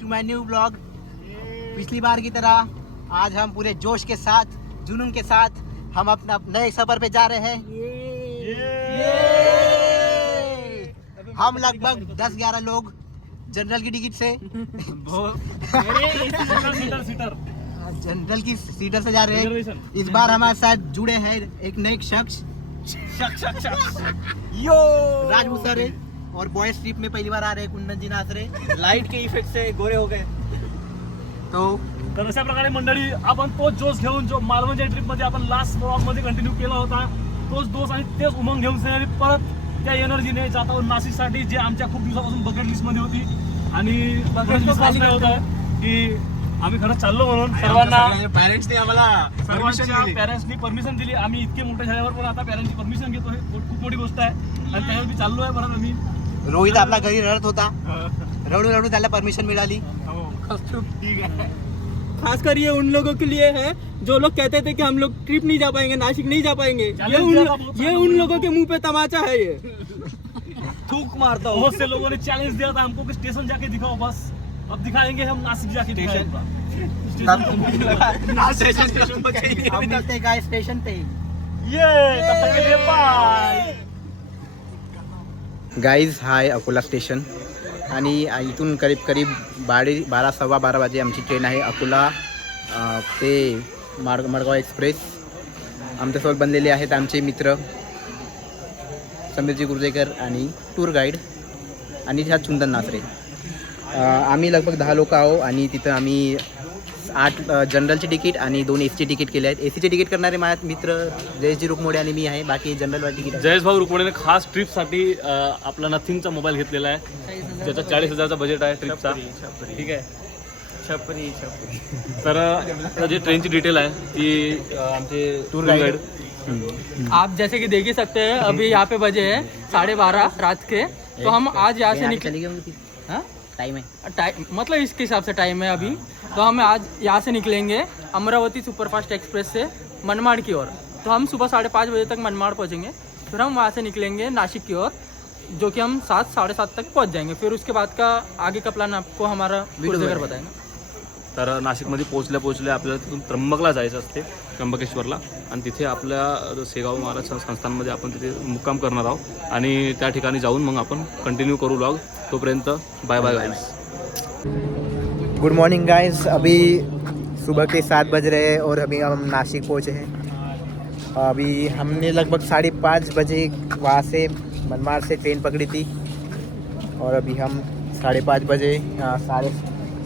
To my new blog पिछली बार की तरह आज हम पूरे जोश के साथ जुनून के साथ हम अपना नए सफ़र पे जा रहे हैं। हम लगभग 10-11 लोग जनरल की टिकट से। जनरल की सीटर से जा रहे हैं। इस बार हमारे साथ जुड़े हैं एक नए शख्स। शक शक यो राज मुसरे और बॉयज ट्रिप में पहली बार आ रहे हैं कुंदन जी नाचरे लाइट के इफेक्ट से गोरे हो गए। तो तर अशा प्रकारे मंडळी आपण तोच जोश घेऊन जो मालवणच्या ट्रिपमध्ये आपण लास्ट ब्लॉगमध्ये कंटिन्यू केला होता तोच दोष आणि तेच उमंग घेऊन सगळे परत त्या एनर्जीने जात नाशिकसाठी जे आमच्या खूप दिवसापासून बकेट लिस्टमध्ये होती आणि होत की आम्ही खरंच चाललो म्हणून सर्वांना पॅरेंट्सने आम्हाला सर्वांच्या पॅरेंट्सनी परमिशन दिली. आम्ही इतके मोठे झाल्यावर पण आता पॅरेंटची परमिशन घेतोय. खूप मोठी गोष्ट आहे. आणि त्याच्यावर मी चाललो आहे परत आम्ही रोहित आपला घरी रडत होता. रडू रडू त्याला परमिशन मिळाली. हो. ठीक आहे. खासकर ये उन लोगों के लिए है जो लोग कहते थे कि हम लोग ट्रिप नहीं जा पाएँगे नासिक नहीं जा पाएँगे ये उन ये लोगों उन लोगों के मुँह पे तमाचा है ये। थूक मारता हूँ। बहुत से लोगों ने चैलेंज दिया था हमको कि स्टेशन जाके दिखाओ बस। अब दिखाएँगे हम नासिक जाके स्टेशन हैं। गाइस स्टेशन पे। ये तब तक के लिए बाय गाईज हा आहे अकोला स्टेशन आणि इथून करीब करीब बाडे बारा सव्वा बारा वाजे आमची ट्रेन आहे अकोला ते मार्ग मडगाव एक्सप्रेस आमच्यासोबत बनलेले आहेत आमचे मित्र समीरजी गुर्जेकर आणि टूर गाईड आणि ह्या चुंदन नाचरे आम्ही लगभग दहा लोक आहो आणि तिथं आम्ही आठ जनरलची तिकीट आणि दोन एस ची तिकीट केले आहेत. ए सीचे तिकीट करणारे माझे मित्र जयजी रुकमोडे आणि मी आहे. बाकी जनरलवाले तिकीट जयेश भाऊ रुकवणीने खास ट्रिपसाठी आपला नथिंगचा मोबाईल घेतलेला आहे. त्याचा चाळीस हजारचा बजेट आहे ट्रिपचा. ठीक आहे? छपरी छपरी. तर अ, जे ट्रेनची डिटेल आहे ती अ, आमचे टूर गाईड आप जैसे कि देख ही सकते हैं अभी यहाँ पे बजे है साढ़े बारह रात के। तो हम आज यहाँ से निकले हाँ? टाइम आहे टाइम मतलब इसके हिसाब से टाइम है अभी। तो हम आज यहाँ से निकलेंगे अमरावती सुपरफास्ट एक्सप्रेस से मनमाड़ की ओर। तो हम सुबह साढ़े पाँच बजे तक मनमाड़ पहुँचेंगे फिर हम वहाँ से निकलेंगे नासिक की ओर जो कि हम सात साढ़े सात तक पहुँच जाएंगे। फिर उसके बाद का आगे का प्लान आपको हमारा गुरुजगर बताएगा। तर नाशिकमध्ये पोहोचल्या पोहोचल्या आपल्याला तिथून त्र्यंबकला जायचं असते त्र्यंबकेश्वरला. आणि तिथे आपल्या शेगाव महाराज संस्थानमध्ये आपण तिथे मुक्काम करणार आहोत. आणि त्या ठिकाणी जाऊन मग आपण कंटिन्यू करू लॉग तोपर्यंत bye bye guys good morning guys अभी सुबह के सात बज रहे हैं और अभी हम नासिक पहुँचे हैं। अभी हमने लगभग साढ़े पाँच बजे वहाँ से मनमार से ट्रेन पकड़ी थी और अभी हम साढ़े पाँच बजे अ, साढ़े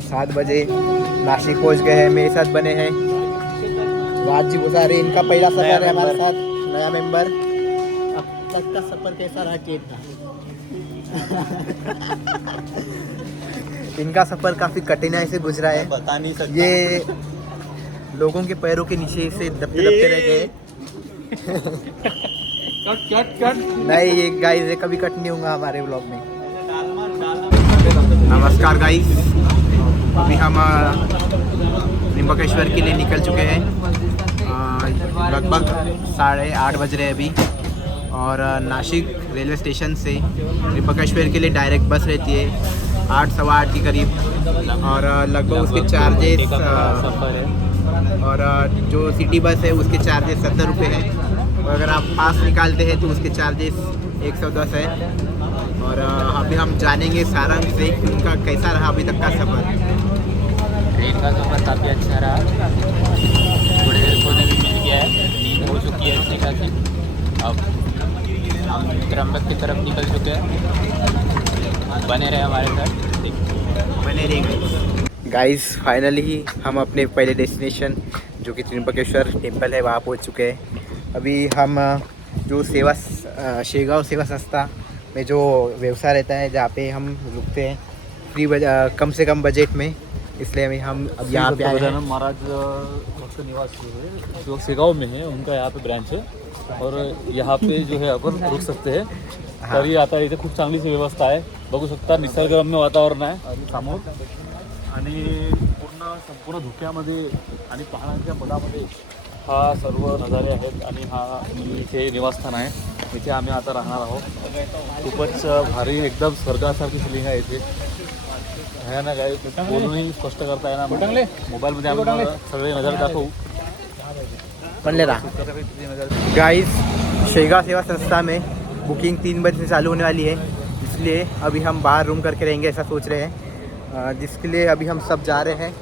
सात बजे नासिक पहुँच गए हैं। मेरे साथ बने हैं राज़ी बुजारे इनका पहला सफ़र है हमारे साथ नया मेंबर अब तक का सफ़र कैसा रहा ट्रेन का? इनका सफ़र काफ़ी कठिनाई से गुजरा है। बता नहीं सकता। ये लोगों के पैरों के नीचे से दबते दबते रह गए। कट कट कट नहीं ये गाइस ये कभी कट नहीं होगा हमारे ब्लॉग में। नमस्कार गाइस अभी हम निम्बकेश्वर के लिए निकल चुके हैं। लगभग साढ़े आठ बज रहे हैं अभी। और नासिक रेलवे स्टेशन से त्र्यंबकेश्वर के लिए डायरेक्ट बस रहती है। आठ सवा आठ के करीब। और लगभग उसके चार्जेस सफ़र है। और जो सिटी बस है उसके चार्जेस सत्तर रुपये हैं। और अगर आप पास निकालते हैं तो उसके चार्जेस एक सौ दस है। और अभी हम जानेंगे सारंग से कि उनका कैसा रहा अभी तक का सफ़र। ट्रेन का सफ़र काफ़ी अच्छा रहा। थोड़ी देर सोने भी मिल गया है। नींद हो चुकी है अच्छी खासी। अब हम त्र्यंबक की तरफ़ निकल चुके हैं। बने रहे हमारे साथ। बने रहेंगे गाइस फाइनली हम अपने पहले डेस्टिनेशन जो कि त्रिम्बकेश्वर टेंपल है वहाँ पहुँच चुके हैं। अभी हम जो सेवा शेगांव सेवा संस्था में जो व्यवसाय रहता है जहाँ पे हम रुकते हैं फ्री बज कम से कम बजट में। इसलिए अभी हम अब यहाँ पे आए हैं। महाराज भक्त निवास जो है? जो सेगाव में है उनका यहाँ पे ब्रांच है। और यहाँ पे जो है आपण रुक सकते हैं। तरी आता इथे खूप चांगलीच व्यवस्था आहे. बघू शकता निसर्गरम्य वातावरण आहे. समोर. आणि पूर्ण संपूर्ण धुक्यामध्ये आणि पहाडांच्या मधामध्ये हा सर्व नजारे आहेत आणि हा इथे निवासस्थान आहे. इथे आम्ही आता राहणार आहोत. खूपच भारी एकदम स्वर्गासारखी फिलिंग आहे इथे. भयानक आहे. बोलूनही स्पष्ट करता येणार मोबाईलमध्ये आम्ही सगळे नजर दाखवू बनले रहा गाइस शेगा सेवा संस्था में बुकिंग तीन बजे से चालू होने वाली है इसलिए अभी हम बाहर रूम करके रहेंगे ऐसा सोच रहे हैं। जिसके लिए अभी हम सब जा रहे हैं।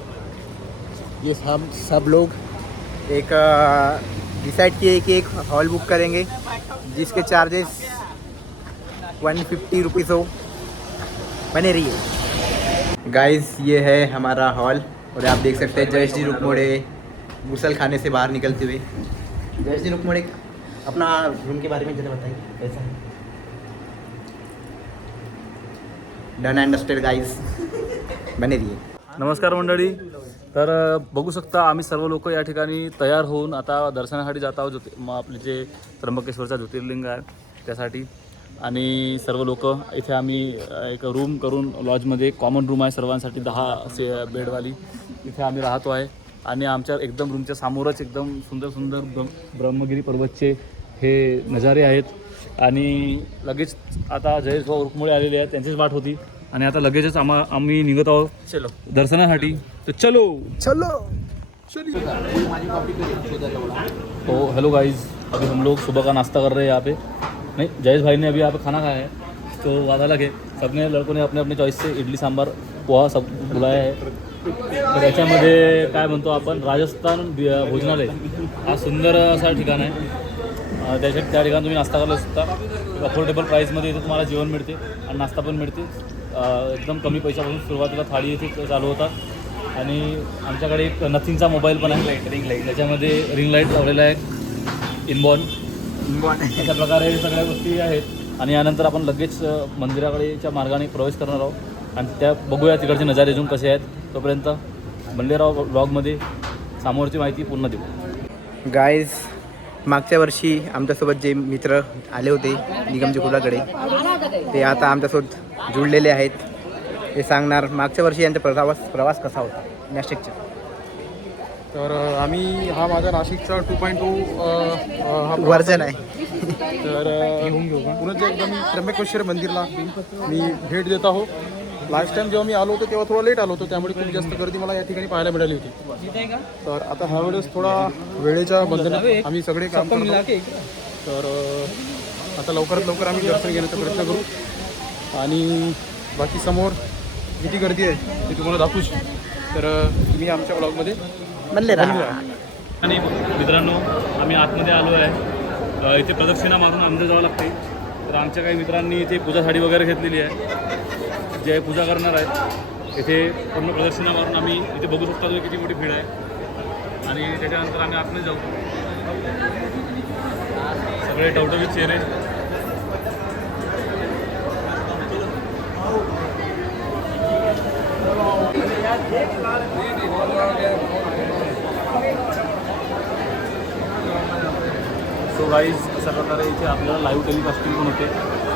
ये हम सब लोग एक डिसाइड किए कि एक हॉल बुक करेंगे, जिसके चार्जेस वन फिफ्टी रुपीज़ हो। बने रहिए। गाइस ये है हमारा हॉल और आप देख सकते हैं जयश्री रुकमोड़े गुसल खाने से बाहर निकलते हुए। जयश जयश्री रुकमोड़े अपना रूम के बारे में जरा बताइए कैसा है? डन अंडरस्टैंड गाइस बने रहिए. नमस्कार मंडळी. तर बघू शकता आम्ही सर्व लोक या ठिकाणी तयार होऊन आता दर्शनासाठी जात आहोत ज्योति मग आपले जे त्र्यंबकेश्वरचा ज्योतिर्लिंग आहे त्यासाठी. आणि सर्व लोक इथे आम्ही एक रूम करून लॉजमध्ये कॉमन रूम आहे सर्वांसाठी दहा से बेडवाली. इथे आम्ही राहतो आहे. आणि आमच्या एकदम रूमच्या समोरच एकदम सुंदर सुंदर ब्रह्म ब्रह्मगिरी पर्वतचे हे नजारे आहेत. आणि लगेच आता जयेश भाऊ रुक्मुळे आलेले आहेत. त्यांचीच वाट होती. आणि आता लगेचच आम्हा आम्ही निघत आहोत. चलो. दर्शनासाठी. तर चलो. चलो. तो हेलो गाइस अभी हम लोग सुबह का नाश्ता कर रहे हैं यहाँ पे। नहीं जयेश भाई ने अभी यहाँ पे खाना खाया है। तो वादा अलग है सबने लड़कों ने अपने अपने चॉईस से इडली सांबार पोहा सब बुलाया है। तर याच्यामध्ये काय म्हणतो आपण? राजस्थान भोजनालय. हा सुंदर असा ठिकाण आहे. त्याच्या त्या ठिकाणी तुम्ही नाश्ता करू शकता अफोर्डेबल प्राईसमध्ये इथे तुम्हाला जेवण मिळते आणि नाश्ता पण मिळते. एकदम कमी पैशापासून सुरुवातीला थाळी इथे चालू होतात. आणि आमच्याकडे एक नथिंगचा मोबाईल पण आहे. रिंग लाइट त्याच्यामध्ये रिंग लाइट लावलेला आहे. इनबॉर्न. अशा प्रकारे सगळ्या गोष्टी आहेत. आणि यानंतर आपण लगेच मंदिराकडेच्या मार्गाने प्रवेश करणार आहोत. आणि त्या बघूया तिकडचे नजारे अजून कसे आहेत. तोपर्यंत बंडेराव ब्लॉगमध्ये समोरची माहिती पूर्ण देऊ. गाईज मागच्या वर्षी आमच्यासोबत जे मित्र आले होते निगमच्या कुलाकडे ते आता आमच्यासोबत जुळलेले आहेत. ते सांगणार मागच्या वर्षी यांचा प्रवास प्रवास कसा होता? नाशिकचा तर आम्ही हा माझा नाशिकचा टू पॉईंट टू हा वर्जन आहे. तर अ, पुण्याच्या एकदा मी त्र्यंबकेश्वर मंदिरला मी भेट देत आहो. लास्ट टाइम जेव्हा मी आलो होतो तेव्हा थोडा लेट आलो होतो. त्यामुळे खूप जास्त गर्दी मला या ठिकाणी पाहायला मिळाली होती. तर आता ह्यावेळेस थोडा वेळेच्या बंधनात आम्ही सगळे काम करत. तर आता लवकरात लवकर आम्ही दर्शन घेण्याचा प्रयत्न करू. आणि बाकी समोर किती गर्दी आहे ते तुम्हाला दाखवूच तर तुम्ही आमच्या ब्लॉगमध्ये म्हणले राहा आणि मित्रांनो आम्ही आतमध्ये आलो आहे. इथे प्रदक्षिणा मारून अंदर जावं लागते. तर आमच्या काही मित्रांनी इथे पूजा साडी वगैरे घेतलेली आहे. जे पूजा करणार आहेत इथे पूर्ण प्रदर्शनावरून आम्ही इथे बघू शकता तुम्ही किती मोठी भीड आहे. आणि त्याच्यानंतर आम्ही आतमध्ये जाऊ. सगळे टवटवीत चेहरे. सो गाईज अशा प्रकारे इथे आपल्याला लाईव्ह टेलिकास्टिंग पण होते.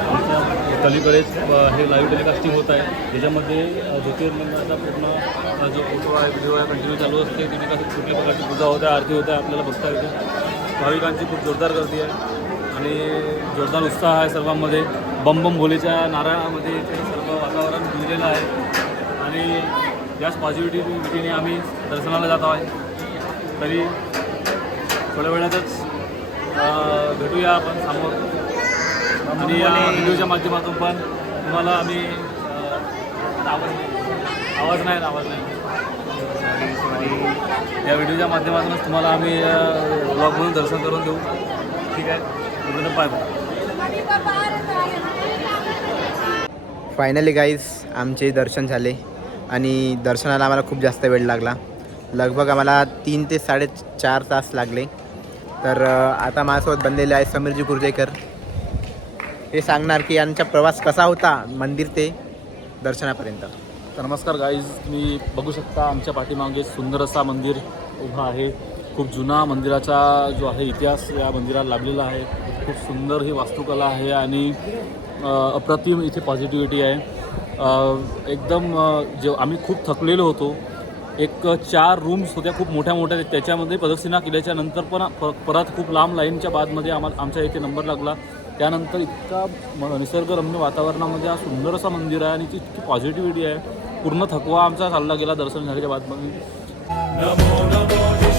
आमच्या पलीकडेच हे लाईव्ह टेलिकास्टिंग होत आहे. ज्याच्यामध्ये ज्योतिर्लिंगाचा पूर्ण जो फोटो आहे व्हिडिओ आहे कंटिन्यू चालू असते. तिथे कसं कुठल्या प्रकारची पूजा होते आरती होते आपल्याला बघता येते. भाविकांची खूप जोरदार गर्दी आहे. आणि जोरदार उत्साह आहे सर्वांमध्ये. बम बम भोलेच्या नारळामध्ये इथे सर्व वातावरण गुंजलेलं आहे. आणि याच पॉझिटिव्हिटीने आम्ही दर्शनाला जात आहोत तरी थोड्या वेळातच भेटूया आपण समोर. आणि या व्हिडिओच्या माध्यमातून पण तुम्हाला आम्ही आवाज आवाज नाही आवाज नाही. या व्हिडिओच्या माध्यमातूनच तुम्हाला आम्ही ब्लॉगमधून दर्शन करून देऊ. ठीक आहे? बाय बाय फायनली गाईज आमचे दर्शन झाले. आणि दर्शनाला आम्हाला खूप जास्त वेळ लागला. लगभग आम्हाला तीन ते साडेचार तास लागले. तर आता माझ्यासोबत बनलेले आहे समीरजी कुर्जेकर. हे सांगणार की यांचा प्रवास कसा होता मंदिर ते दर्शनापर्यंत. तर नमस्कार गाईज तुम्ही बघू शकता आमच्या पाठीमागे सुंदर असा मंदिर उभा आहे. खूप जुना मंदिराचा जो आहे इतिहास या मंदिराला लाभलेला आहे. खूप सुंदर ही वास्तुकला आहे आणि अप्रतिम इथे पॉझिटिव्हिटी आहे. एकदम जे आम्ही खूप थकलेलो होतो एक चार रूम्स होत्या खूप मोठ्या मोठ्या. त्याच्यामध्ये प्रदक्षिणा केल्याच्यानंतर पण प- परत खूप लांब लाईनच्या बादमध्ये आम्हाला आमच्या इथे नंबर लागला. त्यानंतर इतका म- निसर्गरम्य वातावरणामध्ये हा सुंदर असं मंदिर आहे आणि ती इतकी पॉझिटिव्हिटी आहे. पूर्ण थकवा आमचा चालला गेला दर्शन झाल्याच्या बादमध्ये.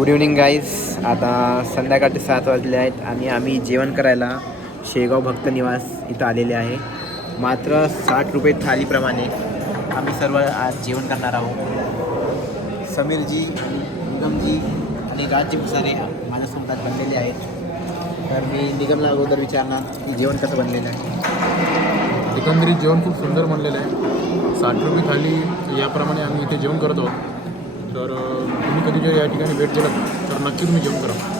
गुड इव्हनिंग गाईज आता संध्याकाळचे सात वाजले आहेत आणि आम्ही जेवण करायला शेगाव भक्त निवास इथं आलेले आहे. मात्र साठ रुपये थालीप्रमाणे आम्ही सर्व आज जेवण करणार आहोत. समीरजी निगमजी आणि राजजी भुसारे माझ्यासोबत आज बनलेले आहेत. तर मी निगमला अगोदर विचारणार की जेवण कसं बनलेलं आहे. एकंदरीत जेवण खूप सुंदर बनलेलं आहे. साठ रुपये थाली याप्रमाणे आम्ही इथे जेवण करत आहोत. तर तुम्ही कधी जर या ठिकाणी? भेट दिलात. तर नक्की तुम्ही जेवण करा.